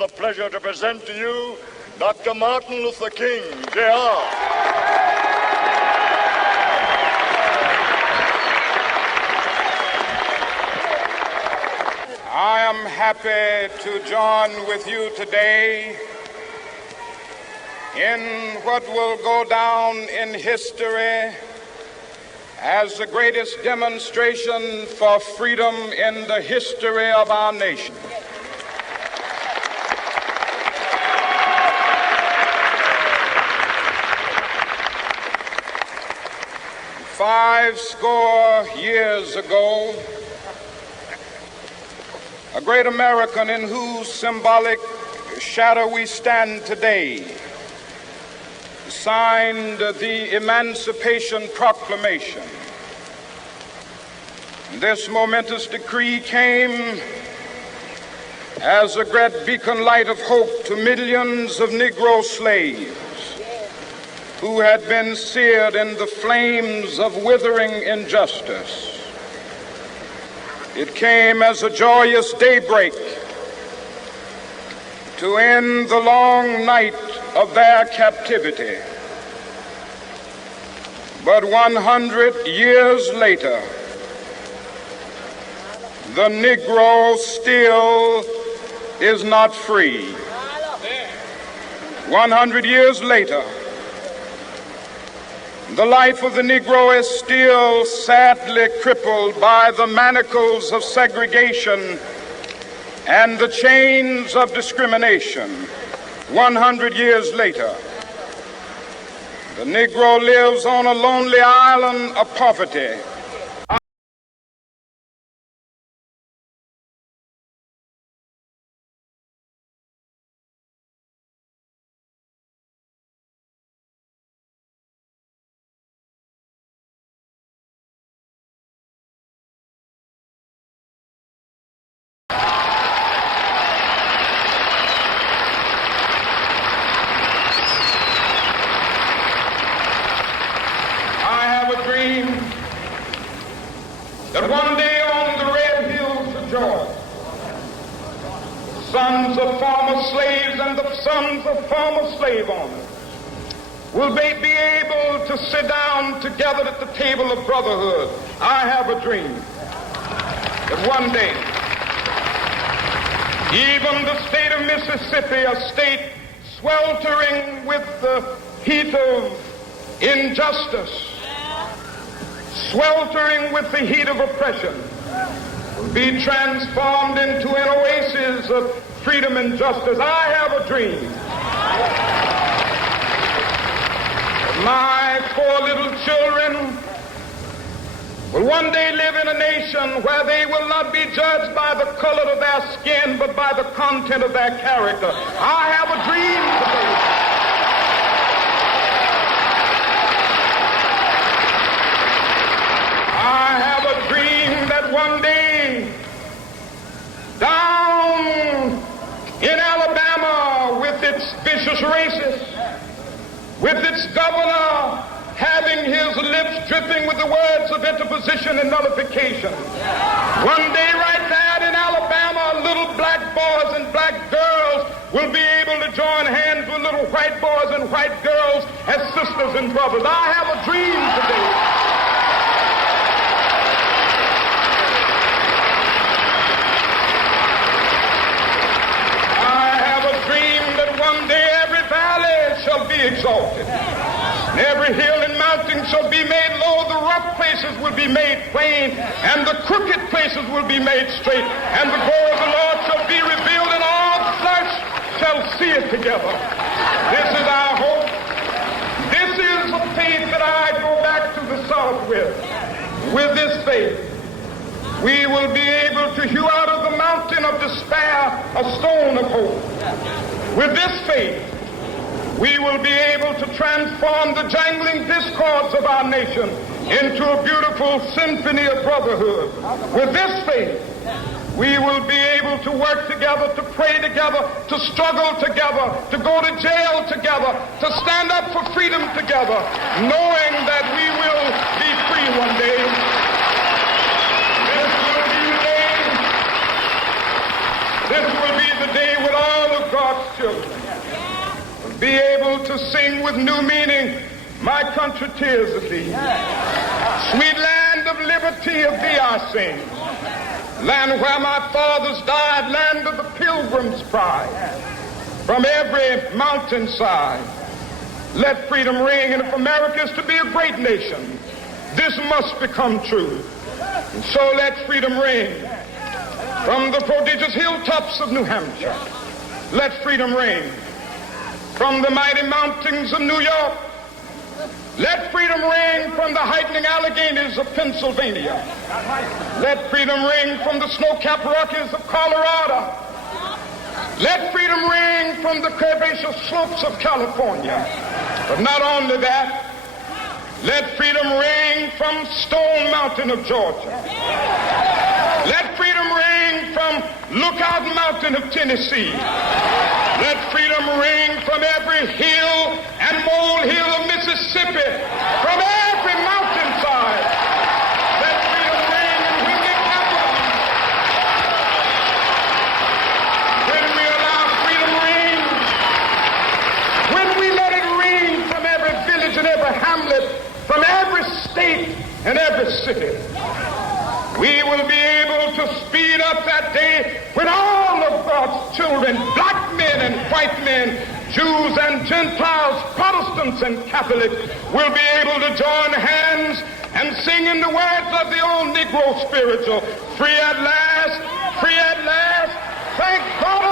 the pleasure to present to you Dr. Martin Luther King, Jr. I am happy to join with you today in what will go down in history as the greatest demonstration for freedom in the history of our nation. Five score years ago, a great American in whose symbolic shadow we stand today signed the Emancipation Proclamation. This momentous decree came as a great beacon light of hope to millions of Negro slaves who had been seared in the flames of withering injustice. It came as a joyous daybreak to end the long night of their captivity. But 100 years later, the Negro still is not free. 100 years later, the life of the Negro is still sadly crippled by the manacles of segregation and the chains of discrimination. 100 years later, the Negro lives on a lonely island of poverty. That one day on the red hills of Georgia, sons of former slaves and the sons of former slave owners will be able to sit down together at the table of brotherhood. I have a dream that one day, even the state of Mississippi, a state sweltering with the heat of injustice, sweltering with the heat of oppression, will be transformed into an oasis of freedom and justice. I have a dream that my 4 little children will one day live in a nation where they will not be judged by the color of their skin, but by the content of their character. I have a dream today. I have a dream that one day, down in Alabama, with its vicious racists, with its governor having his lips dripping with the words of interposition and nullification, one day right there in Alabama, little black boys and black girls will be able to join hands with little white boys and white girls as sisters and brothers. I have a dream today. One day every valley shall be exalted, and every hill and mountain shall be made low. The rough places will be made plain, and the crooked places will be made straight. And the glory of the Lord shall be revealed, and all flesh shall see it together. This is our hope. This is the faith that I go back to the South with. With this faith, we will be able to hew out of the mountain of despair a stone of hope. With this faith, we will be able to transform the jangling discords of our nation into a beautiful symphony of brotherhood. With this faith, we will be able to work together, to pray together, to struggle together, to go to jail together, to stand up for freedom together, knowing that we will be free one day. This will be the day when all of God to sing with new meaning, my country, tears of thee. Sweet land of liberty, of thee I sing. Land where my fathers died, land of the pilgrim's pride. From every mountainside, let freedom ring. And if America is to be a great nation, this must become true. And so let freedom ring. From the prodigious hilltops of New Hampshire, let freedom ring. From the mighty mountains of New York, let freedom ring. From the heightening Alleghenies of Pennsylvania, let freedom ring. From the snow-capped Rockies of Colorado, let freedom ring. From the curvaceous slopes of California. But not only that, let freedom ring from Stone Mountain of Georgia. Let freedom ring from Lookout Mountain of Tennessee. Let freedom ring from every hill and molehill of Mississippi, from every mountainside. Let freedom ring, and when it happens, when we allow freedom ring, when we let it ring from every village and every hamlet, from every state and every city, we will be able to speed up that day when all of God's children, black men and white men, Jews and Gentiles, Protestants and Catholics, will be able to join hands and sing in the words of the old Negro spiritual, free at last, thank God